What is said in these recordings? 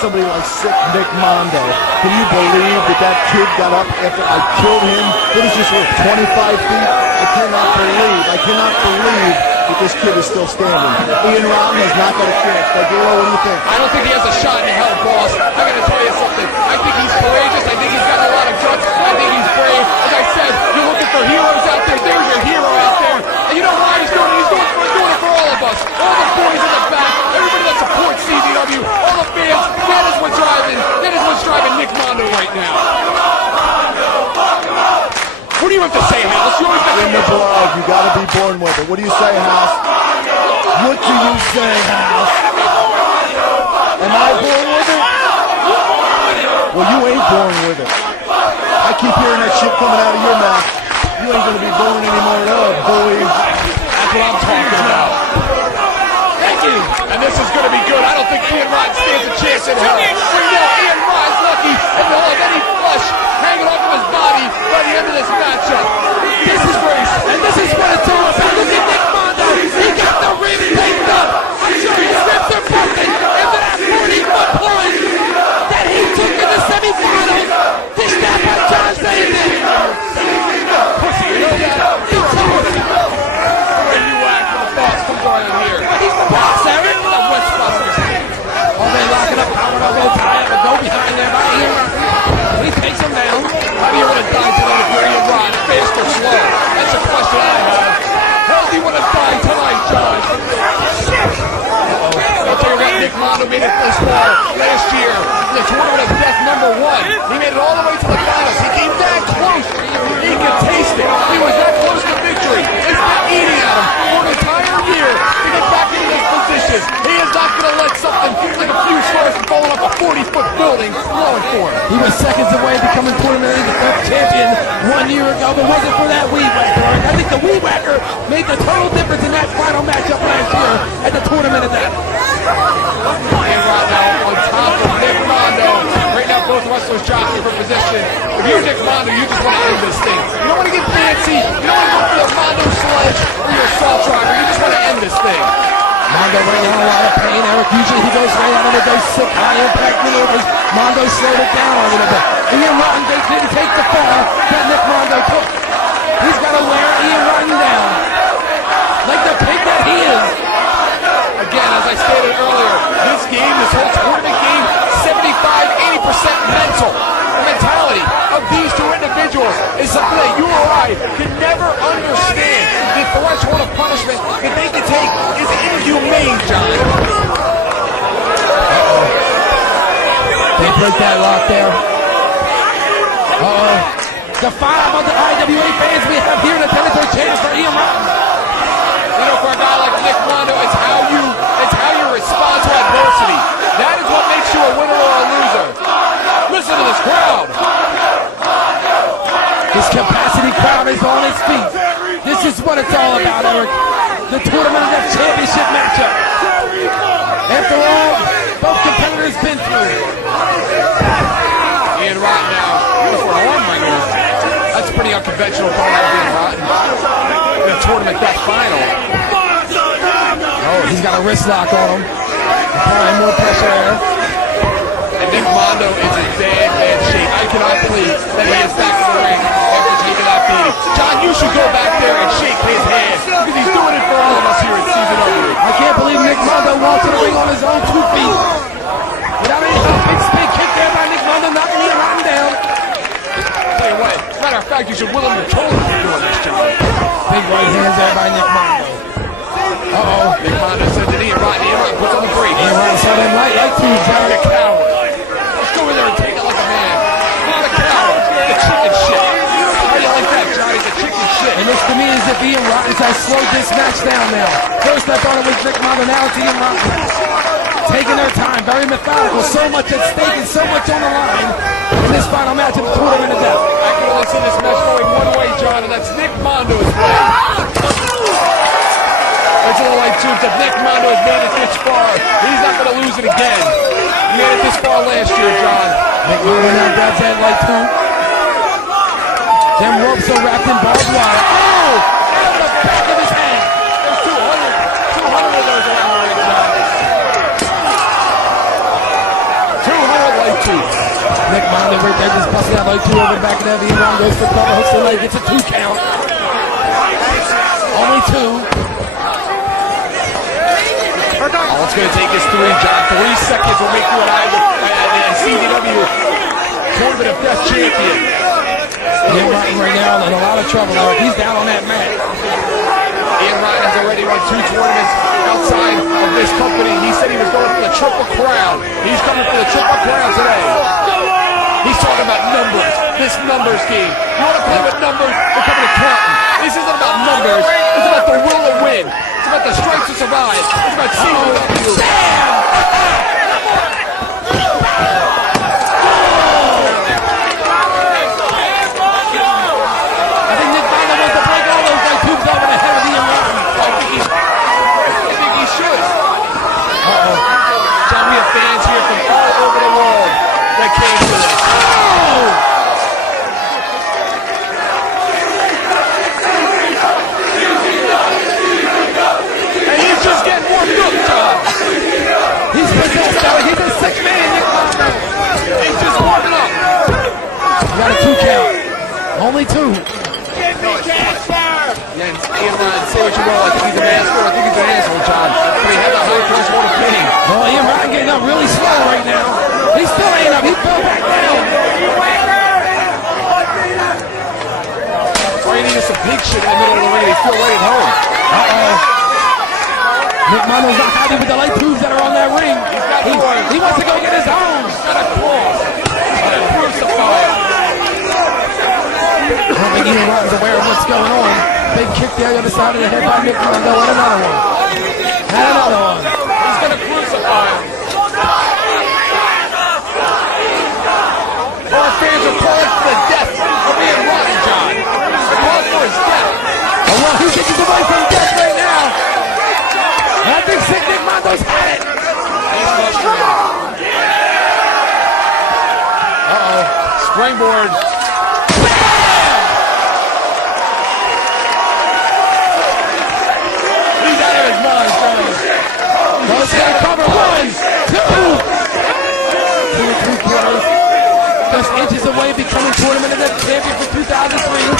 somebody like sick Nick Mondo. Can you believe that kid got up after I killed him? What is this, worth 25 feet? I cannot believe that this kid is still standing. Ian Rotten has not got a chance. Daguro, what do you think? I don't think he has a shot in hell, boss. I gotta tell you something. I think he's courageous. I think he's got a lot of guts. I think he's brave. As I said, you're looking for heroes out there. There's your hero out there. And you know why he's doing it? He's doing it for all of us. All the boys in the back. Everybody that supports CZW. All the fans. That is what's driving Nick Mondo right now. What do you have to say, House? You always got in the blood. You got to be born with it. What do you say, House? What do you say, House? Am I born with it? Well, you ain't born with it. I keep hearing that shit coming out of your mouth. You ain't going to be born anymore at all, boys. That's what I'm talking about. Thank you. And this is going to be good. I don't think Ian Rotten stands a chance in hell. We know Ian Rotten's lucky if he'll have any flesh hanging off of his body by the end of this matchup. This is race, and this is what it's all about. Look at Nick Mondo. He got the ribs taped up. I'm sure his ribs are broken into that 40-foot plunge that he took in the semifinals. This snap on John Saban. Pussy, you know that? You told him. Where you at when the boss comes around here? He's the boss, Eric. The West Busters. Oh, they locking up power elbow, tie up, and go behind there by Ian Rotten. He takes him down. How do you want to die tonight if you're Ian Rotten? Fast or slow? That's a question I have. How do you want to die tonight, John? I'll tell you what, Nick Mondo made it this far last year. The tournament of death #1. He made it all the way to the finals. He came that close. He could taste it. He was that close to victory. It's been eating at him for an entire year to get back into this position. He is not going to let something like a few stars falling off a 40-foot building blowing for him. He was seconds away becoming tournament champion 1 year ago, but wasn't for that weed whacker. I think the weed whacker made the total difference in that final matchup last year at the tournament of death. Ian Rotten now on top of Nick Mondo. Right now, both wrestlers jockeying for position. If you're Nick Mondo, you just want to end this thing. You don't want to get fancy. You don't want to go for the Mondo sledge or your assault driver. You just want to end this thing. Mondo right now in a lot of pain. Eric, usually he goes right out of those sick high-impact maneuvers. Mondo slowed it down a little bit. Ian Rotten didn't take the fall that Nick Mondo took. He's got to wear Ian Rotten down like the pig that he is. Again, as I stated earlier, this game, this whole tournament game, 75-80% mental. The mentality of these two individuals is something that you or I can never understand. The threshold of punishment that they can take is inhumane, John. They break that lock there. The 5 of the IWA fans we have here in attendance are chanting for Ian Rotten. You know, for a guy like Nick Mondo, it's how you respond to adversity. That is what makes you a winner or a loser. Listen to this crowd. This capacity crowd is on its feet. This is what it's all about, Eric. The Tournament of Death Championship matchup. After all, both competitors been through. Ian Rotten now goes for an arm wringer. That's pretty unconventional coming out of Ian Rotten. In a tournament that final. Oh, he's got a wrist lock on him. Applying more pressure there. And Nick Mondo is in bad shape. I cannot believe that he is back in the ring after taking that beating. John, you should go back there and shake his hand because he's doing it for all of us here at CZW. I can't believe Nick Mondo walks in the ring on his own 2 feet. Without any help, big spin kick there by Nick Mondo, knocking Ian Rotten down. Tell you what, as a matter of fact, you should will him to control him for doing this, John. Big right hands there by Nick Mondo. Nick Mondo said to Ian Rotten, puts on the brakes. Ian Rotten saw them like to You're a coward. Let's go in there and take it like a man. Not a coward. The chicken shit. How do you like that, Johnny? The chicken shit. It looks to me as if Ian Rotten has slowed this match down now. First I thought it was Nick Mondo, now it's Ian Rotten. Taking their time, very methodical, so much at stake and so much on the line in this final match of the Tournament of Death. I can only see this match going one way, John, and that's Nick Mondo's way. It's a little like too, if Nick Mondo has made it this far, he's not going to lose it again. He made it this far last year, John. Nick Mondo now grabs that light too. Them ropes are wrapped in barbed wire. Oh! Out of the back of his head. There's 200 of those around the ring, John. 200 right there, just busting out like 2 over the back of that. Ian Rotten goes for cover, hooks the leg, gets a 2 count. Only 2. All it's going to take is 3, John. 3 seconds will make you a CDW Tournament of Death champion. Ian Rotten right now in a lot of trouble. He's down on that mat. Ian Rotten has already won 2 tournaments outside of this company. He said he was going for the Triple Crown. He's coming for the Triple Crown today. He's talking about numbers. This numbers game. You want to play with numbers? We're coming to counting. This isn't about numbers. It's about the will to win. It's about the strength to survive. It's about CDW. I think Nick Mondo wants to break all those like tubes over the head of Ian Rotten. I think he should. John, we have fans here from all over the world that came to this. And he's just getting warmed up, John. He's possessed, Eric. He's a sick man, Nick Mondo. He's just warming up. He got a 2 count. Only 2. Yeah, and Ian Rotten, say what you will. I think he's a master. I think he's an asshole, John. But he had the high punch for the pain. Oh, Ian Rotten getting up really slow right now. He still ain't up. He fell back down. All you need is some pig shit in the middle of the ring. They feel right at home. Nick Mondo's not happy with the light tubes that are on that ring. He wants to go get his own. He's got a cross. He's got a crucified. I don't think Ian Rotten's aware of what's going on. Big kick there on the other side of the head by Nick Mondo. And another one. And another one. He's going to crucify him. Our fans are calling for the death of Ian Rotten, John. They're calling for his death. Oh, well, he's getting away from death right now. And I think sick Nick Mondo's had it. He's frustrated. Springboard. He's out of his mind, Johnny. Goes to cover. 1, 2. 2 3/4. Just inches away, becoming Tournament of the Champion for 2003. You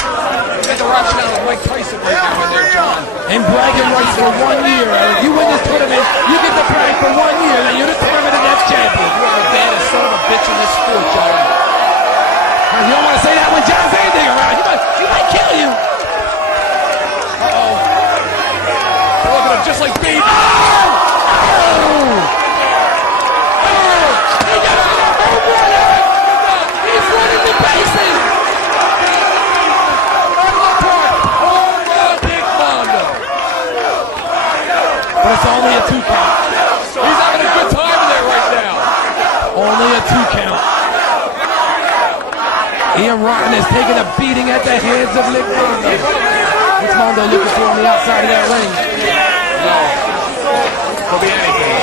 got the rationale of Mike Tyson right now in there, John. And bragging rights for 1 year. If you win this tournament, you get to brag for 1 year that you're the Tournament of Death champion. You are the baddest son of a bitch in this sport, John. You don't want to say that when John's anything around. He might kill you. Look at him, just like baby. He got a home run, Eric. He's running the bases. Nick Mondo. But it's only a 2 count. He's having a good time in there right now. Only a 2 count. Ian Rotten is taking a beating at the hands of Nick Mondo. What's Mondo looking for on the outside of that ring? No. Could be anything.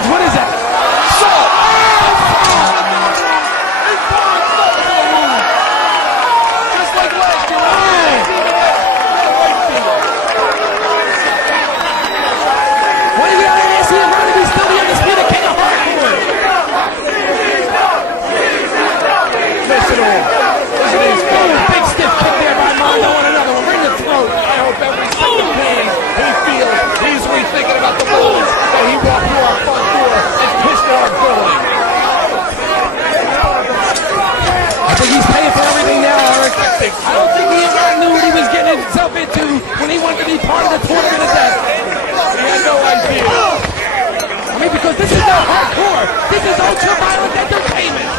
What is that? Just like last year. Why do you get out of there? See him running? He's still the undisputed king of hardcore. Listen to him. Listen to his phone. Big stiff kick there by Mondo and another one. Ring the throat. I hope every single pain he feels, he's rethinking about the bullets that he walked through our front door and pissed at our building. I think he's paying for everything now, Eric. I don't think Ian Rotten knew what he was getting himself into when he wanted to be part of the Tournament of Death. He had no idea. I mean, because this is not hardcore. This is ultra-violent entertainment.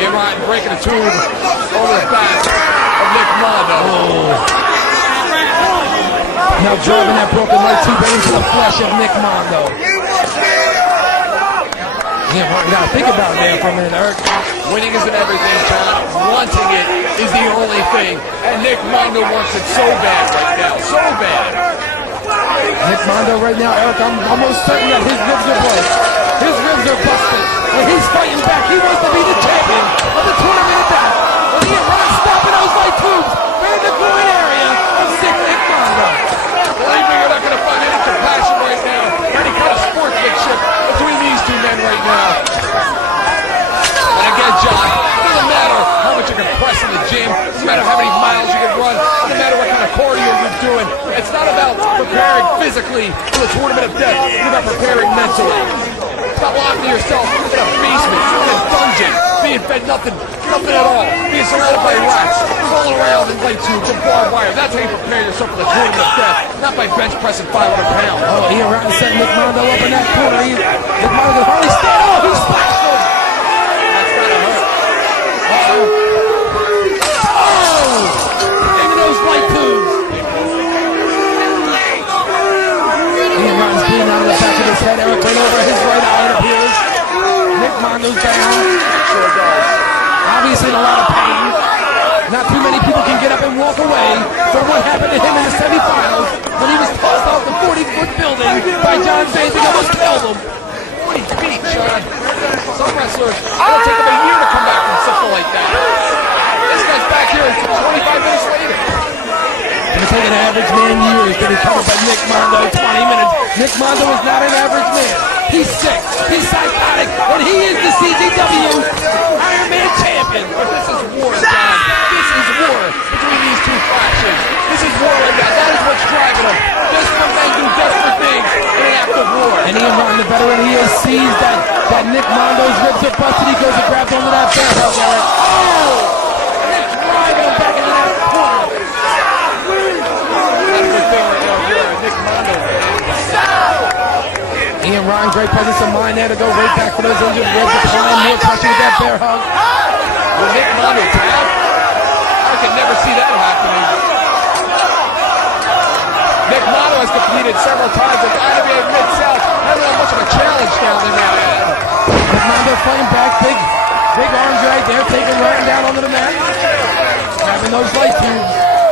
Ian Rotten breaking a tube over the back of Nick Mondo. Now driving that broken right tube into the flesh of Nick Mondo. Yeah, you gotta think about it there for a minute, Eric. Winning isn't everything, John. Wanting it is the only thing. And Nick Mondo wants it so bad right now. So bad. Nick Mondo right now, Eric, I'm almost certain that his ribs are broke. His ribs are busted. And he's fighting back. He wants to be the champion of the Tournament of Death. And Ian Rotten stopping those light tubes right in the groin area of sick Nick Mondo. physically for the tournament of death. What about preparing mentally? It's about locking yourself in a basement, in a dungeon, being fed nothing at all, being surrounded by rats, rolling around in light tubes and barbed wire. That's how you prepare yourself for the tournament of death, not by bench pressing 500 pounds. Oh, Ian Rotten set Nick Mondo up in that corner. Nick Mondo can hardly stand. Oh, he splashed him. That's gotta hurt. Into those light tubes. Ian Rotten's bleeding out of the back of his head. Eric right over his right eye, it appears. Nick Mondo's down. Sure does. Obviously in a lot of pain. Not too many people can get up and walk away from what happened to him in the semifinals when he was tossed off the 40-foot building by John Bates and almost killed him. 40 feet, Sean. Some wrestlers, it'll take them a year to come back from something like that. This guy's back here 25 minutes later. It's going to take an average man years to recover by Nick Mondo. 20 minutes. Nick Mondo is not an average man. He's sick. He's psychotic. And he is the CZW Iron Man champion. But this is war, John. This is war between these two factions. This is war right now. That is what's driving them. Desperate men do desperate things in an act of war. And Ian Rotten, the veteran he is, sees that Nick Mondo's ribs are busted. He goes and grabs onto that bear hug, Eric. Oh! Nick's driving him back into that corner. Not a good thing right now here. Nick Mondo. Ian Rotten, great presence of mind there to go right back for those injured ribs. Applying more pressure with that bear hug. Will Nick Mondo tap? I could never see that happening. Nick Mondo has competed several times at the IWA Mid-South. Hasn't had much of a challenge down in that. Nick Mondo fighting back. Big arms right there, taking Rotten down onto the mat. Grabbing those light tubes.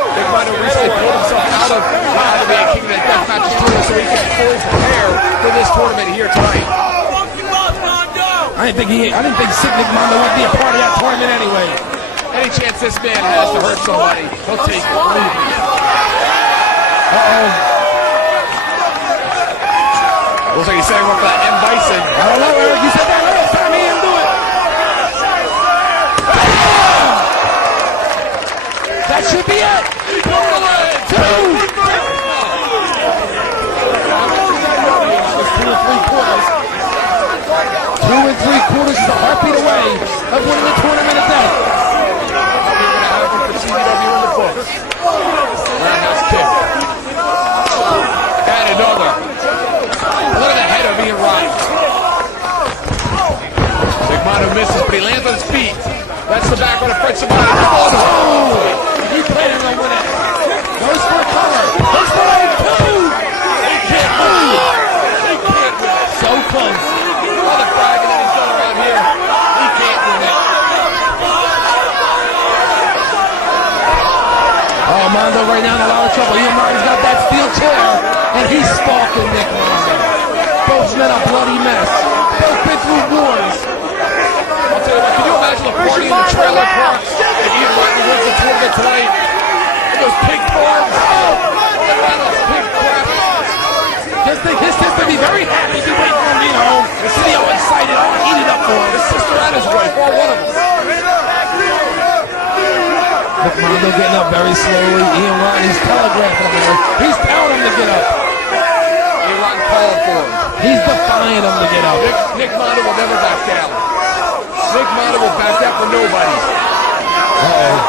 Nick Mondo recently pulled himself out of the IWA King of the Death Matches tournament so he can fully prepare for this tournament here tonight. I didn't think Sick Nick Mondo would be a part of that tournament anyway. Any chance this man has to hurt somebody, he'll take it. Believe me. Looks like he's setting up for that M. Bison. I don't know, Eric. You said that last time. He didn't do it. That should be it. 2. 2 3/4 is a heartbeat away of winning the tournament of death. For CZW in the books. Roundhouse kick. And another. Look at the head of Ian Rotten. Nick Mondo misses, but he lands on his feet. That's the back on the French Samoan. Oh! He played him to win it. Goes for a cover. Goes for a 2. He can't move. He can't win it. So close. All the bragging that he's done around here, he can't win it. Oh, Mondo right now in a lot of trouble. Ian Rotten's got that steel chair, and he's stalking Nick Mondo. Both men a bloody mess. Both been through wars. I'll tell you what, can you imagine the party in the trailer parks if Ian Rotten wins the tournament tonight? And those pig farms. Oh, around those pig crap. Just think his sister be very happy to wait for him being home. The city all excited, all heated up for him. His sister and his wife, all one of them. Nick Mondo getting up very slowly. Ian Rotten, he's telegraphing him. He's telling him to get up. Ian Rotten calling for him. He's defying him to get up. Nick Mondo will never back down. Nick Mondo will back down for nobody.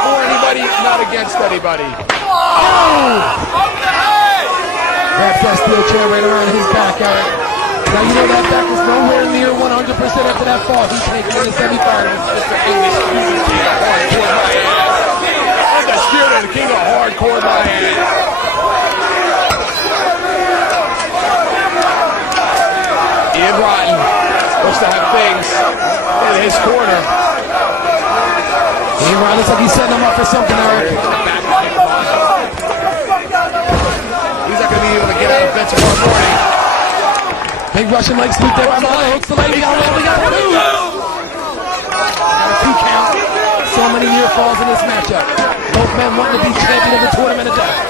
For anybody, not against anybody. Grabs that steel chair right around his back, Eric. Now you know that back was nowhere near 100% after that fall. He takes it in the semifinals. Mr. Undisputed King of Hardcore, my ass. Undisputed King of Hardcore, my ass. Ian Rotten looks to have things in his corner. Ian Rotten looks like he's setting him up for something, Eric. He's not going to be able to get out of bed tomorrow morning. Big Russian leg sweep there by Mondo. Hooks the leg. We got 2. Got a 2 count. So many near falls in this matchup. Both men wanting to be champion of the tournament of death.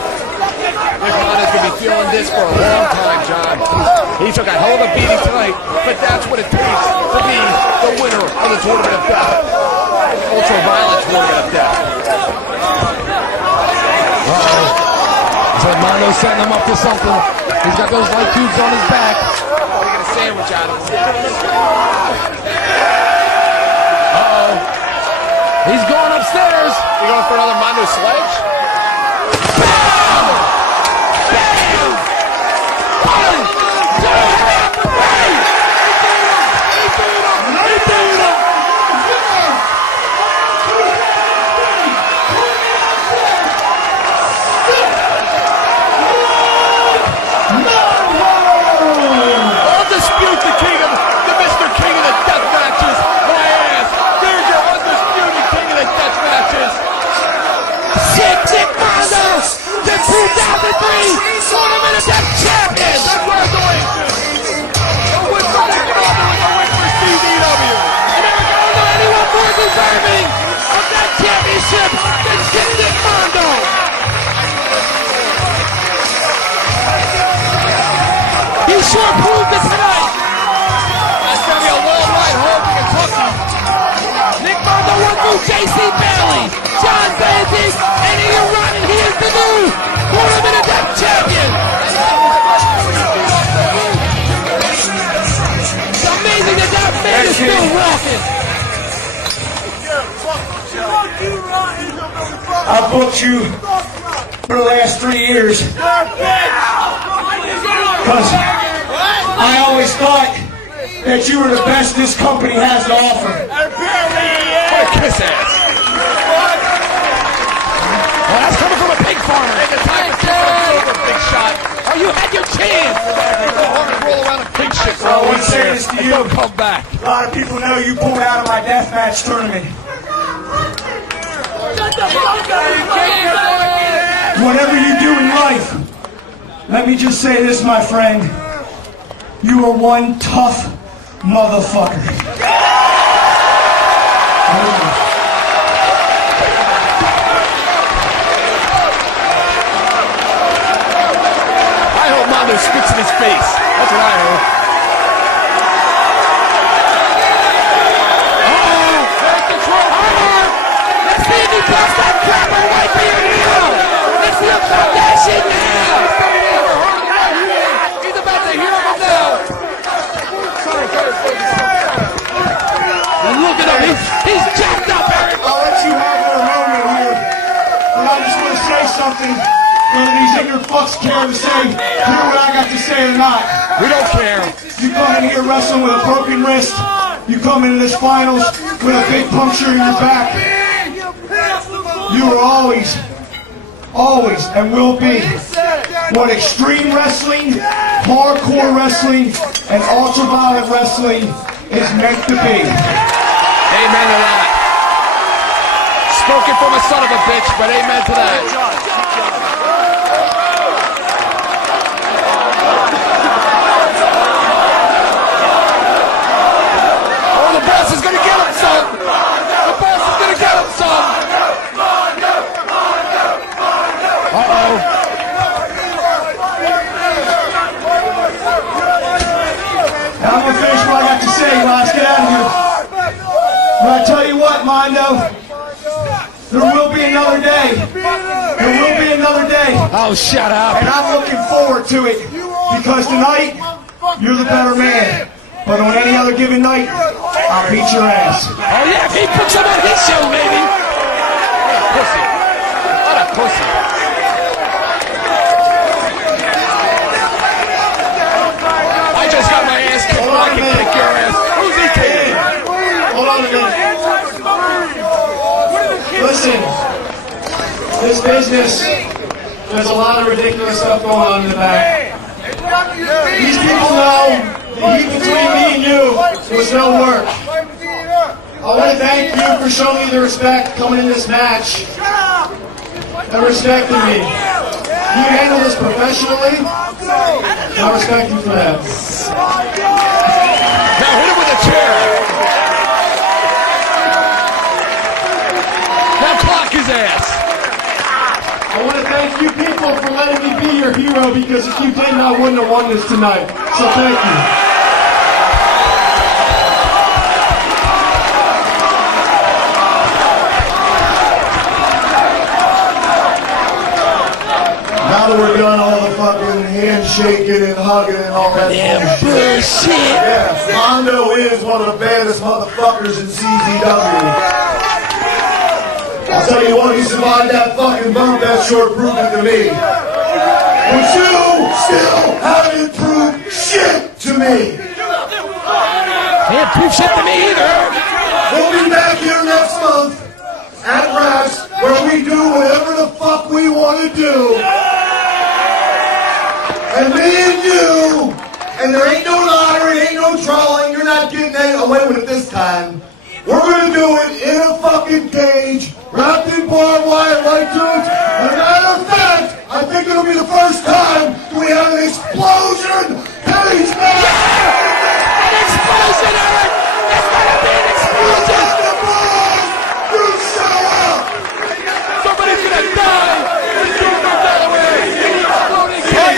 Nick Mondo's going to be feeling this for a long time, John. He took a hell of a beating tonight, but that's what it takes to be the winner of the tournament of death. Ultraviolent tournament of death. So Mondo setting him up for something. He's got those light tubes on his back. What are you gonna sandwich out of him? He's going upstairs. You going for another Mondo sledge? Undisputed king of the Mr. King of the Death Matches. My ass. There's your undisputed king of the Death Matches. Nick Mondo, the 2003 Tournament of Death Champion. Congratulations. A win for Nick Mondo and a win for CDW. And never going to anyone more deserving of that championship than Nick Mondo. He sure proved it tonight. That's going to be a long ride home to Kentucky. Nick Mondo won through J.C. Bailey, John Banty, and Ian Rotten. He is the new Tournament of Death Champion. It's amazing that that man is still walking. I booked you for the last 3 years because I always thought that you were the best this company has to offer. What a kiss ass. Well, that's coming from a pig farmer. Take the time to kiss over, big shot. Oh, you had your chance. People hard to roll around and pig shit for I a want week to say there. this to And you. don't come back. A lot of people know you pulled out of my deathmatch tournament. Whatever you do in life, let me just say this, my friend. You are one tough motherfucker. I hope Mondo spits in his face. That's what I hope. Let's see if he busts that crapper right for your hero. Let's look for that shit now. He's about to hear him now. And look at him. He's jacked up, Eric. I'll let you have your moment here, but I just want to say something. Whether these ignorant fucks care to say, hear what I got to say or not. We don't care. You come in here wrestling with a broken wrist. You come into this finals with a big puncture in your back. You are always, and will be what extreme wrestling, hardcore wrestling, and ultraviolent wrestling is meant to be. Amen to that. Spoken from a son of a bitch, but amen to that. Oh, the boss is gonna get him some. The boss is gonna get him some. Uh-oh. Now I'm going to finish what I got to say, Ross. Get out of here. But I tell you what, Mondo, there will be another day. There will be another day. Oh, shut up. And I'm looking forward to it because tonight, you're the better man. But on any other given night, I'll beat your ass. Oh, yeah, if he puts him on his show, baby. Pussy. What a pussy. I just got my ass kicked. I can kick your ass. Who's he kicking? Hold on a minute. Listen, this business, there's a lot of ridiculous stuff going on in the back. These people know the heat between me and you was no work. I want to thank you for showing me the respect coming in this match and respecting me. You handle this professionally. I respect you for that. Now hit him with a chair. Now clock his ass. I want to thank you people for letting me be your hero because if you didn't, I wouldn't have won this tonight. So thank you. Now that we're done all the fucking handshakes shaking and hugging and all that bullshit. Yeah, Mondo is one of the baddest motherfuckers in CZW. I'll tell you what, he survived that fucking bump, that sure proved it to me. But you still haven't proved shit to me. Can't prove shit to me either. We'll be back here next month at Raps, where we do whatever the fuck we want to do. And me and you, and there ain't no lottery, ain't no trolling, you're not getting away with it this time. We're gonna do it in a fucking cage, wrapped in barbed wire light tubes. As a matter of fact, I think it'll be the first time we have an explosion cage match. Yeah! An explosion, Eric! It's gonna be an explosion! You show up! Somebody's gonna die! It's Super Delaware! Exploding cage!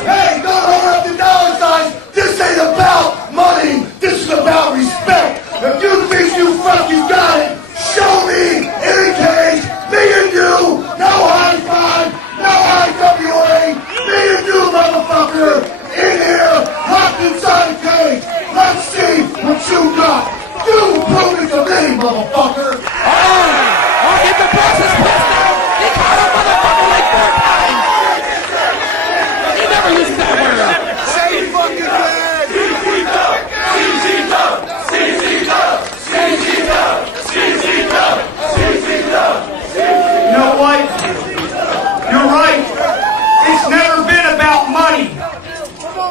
Hey, don't hold up the dollar signs. This ain't about money. This is about respect. If you think you fucking got it, show me in a cage. Me and you, no high five, no IWA. Me and you, motherfucker, in here, locked inside a cage. Let's see what you got. You prove it to me, motherfucker. Oh, get the boss is pissed out! He caught a motherfucker like 4 times! He never uses that word! Say fucking bad. You know what? You're right. It's never been about money.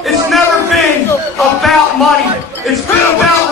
It's never been about money. It's been about